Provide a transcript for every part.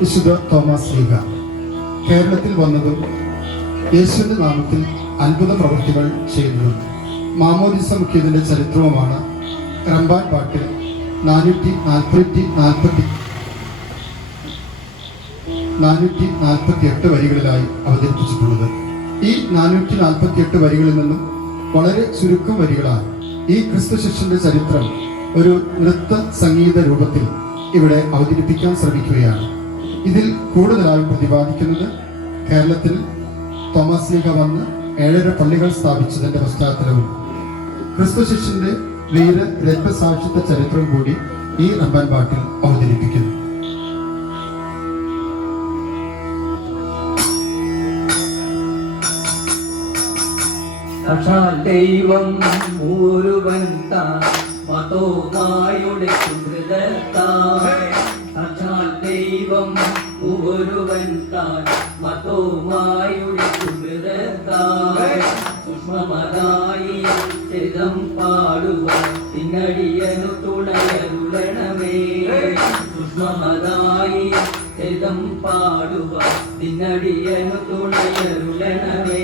വിശുദ്ധ തോമസ് ലീഗ കേരളത്തിൽ വന്നതും യേശുവിന്റെ നാമത്തിൽ അത്ഭുത പ്രവൃത്തികൾ ചെയ്തതും മാമോദിസ മുഖ്യതിന്റെ ചരിത്രവുമാണ് റംബാൻ പാട്ടിൽ നാനൂറ്റി നാൽപ്പത്തി നാൽപ്പത്തി നാനൂറ്റി നാൽപ്പത്തി എട്ട് വരികളിലായി അവതരിപ്പിച്ചിട്ടുള്ളത്. ഈ നാനൂറ്റി നാൽപ്പത്തി എട്ട് വരികളിൽ നിന്നും വളരെ ചുരുക്കം വരികളാണ് ഈ ക്രിസ്തു ശിഷ്യന്റെ ചരിത്രം ഒരു നൃത്ത സംഗീത രൂപത്തിൽ ഇവിടെ അവതരിപ്പിക്കാൻ ശ്രമിക്കുകയാണ്. ഇതിൽ കൂടുതലായി പ്രതിപാദിക്കുന്നത് കേരളത്തിൽ തോമസ് ലീഗ വന്ന് ഏഴര പള്ളികൾ സ്ഥാപിച്ചതിന്റെ പശ്ചാത്തലവും ക്രിസ്തു ശിഷ്യന്റെ വീര രക്തസാക്ഷിത്വ ചരിത്രവും കൂടി ഈ റമ്പാൻ പാട്ടിൽ അവതരിപ്പിക്കുന്നു. ദൈവം ഒരുവൻ മതോമായുടെ സുഹൃതത്താൻ സാക്ഷാൽ ദൈവം ഒരുവൻ താൻ മതോമായുടെ സുഹൃതത്താൻ സൂക്ഷ്മമതായി ചിതം പാടുവാൻ തിന്നടിയനു തുണയരുളണമേ. സൂക്ഷ്മമതായി ചിതം പാടുവാൻ തിന്നടിയനു തുണയരുളണമേ.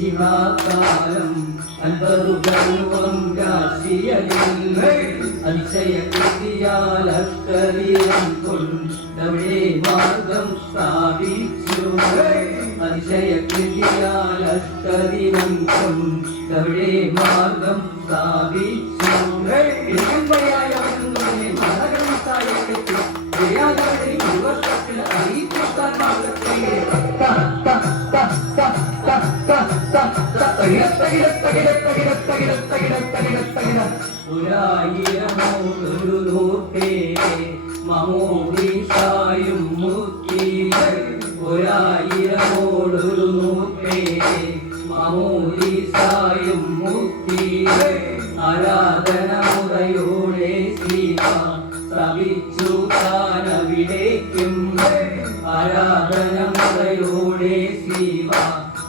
വിശിഹാകാലം അൻപതു പനുവം രാശിയതില്ലേ കൃതിയാൽ അഷ്ടരീയം കൊണ്ടവിടെ മാർഗം സ്ഥാപിച്ചു അതിശയ കൃതിയാൽ അഷ്ടരീയം കൊണ്ടവിടെ മാർഗം സ്ഥാപിച്ചു ഇളമ്പയായ മമോദീസായും മുത്തി ഒരായിരമോടൊരു നൂറ്റേ മമോദീസായും മുത്തി ആരാധന മുറയോടെ ശ്രീ സവിച്ചു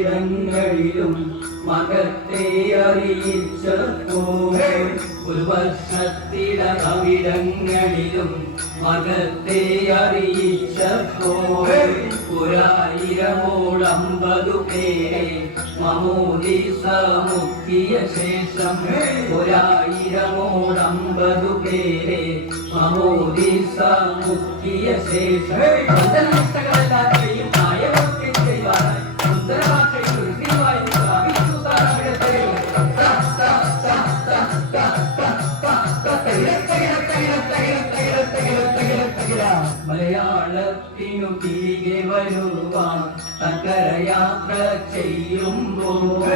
ിടങ്ങളിലും മകത്തെ അറിയിച്ചപ്പോൾ ഒരു വർഷത്തിടവിടങ്ങളിലും മകത്തെ അറിയിച്ചപ്പോൾ ഒരായിരമോളമ്പതു പേരെ മമോദി സമുക്കിയ ശേഷം ഒരായിരമോടമ്പതു പേരെ മമോദി സമുക്കിയ ശേഷം മലയാളത്തിനു തിരികെ വരുവാൻ തക്കരയാത്ര ചെയ്യുമ്പോൾ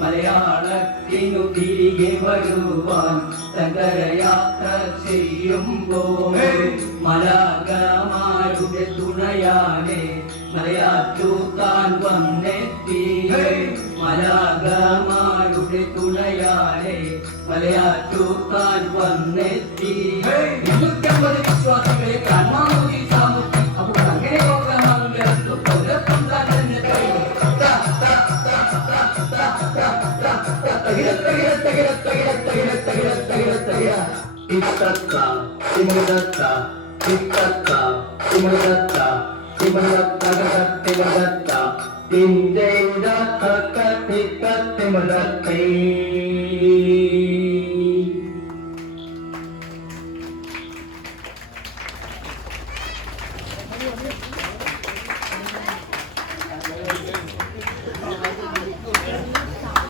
മലയാളത്തിനു തിരികെ വരുവാൻ തകരയാത്ര ചെയ്യുമ്പോൾ മലാകമാരുടെ തുണയാനെ മലയാറ്റൂത്താൻ വന്നെത്തി. മലാകമാരുടെ തുണയാലെ മലയാറ്റൂത്താൻ വന്നെത്തി ഇരുന്നൂറ്റമ്പത് വിശ്വാസികളെ കർമാമൂരി സാമുത്തി അപ്പോൾ അങ്ങനെ പോകാമെന്ന് പൗരത്വം തന്നെ Ittata, Imadatta, Ittata, Imadatta, وتقي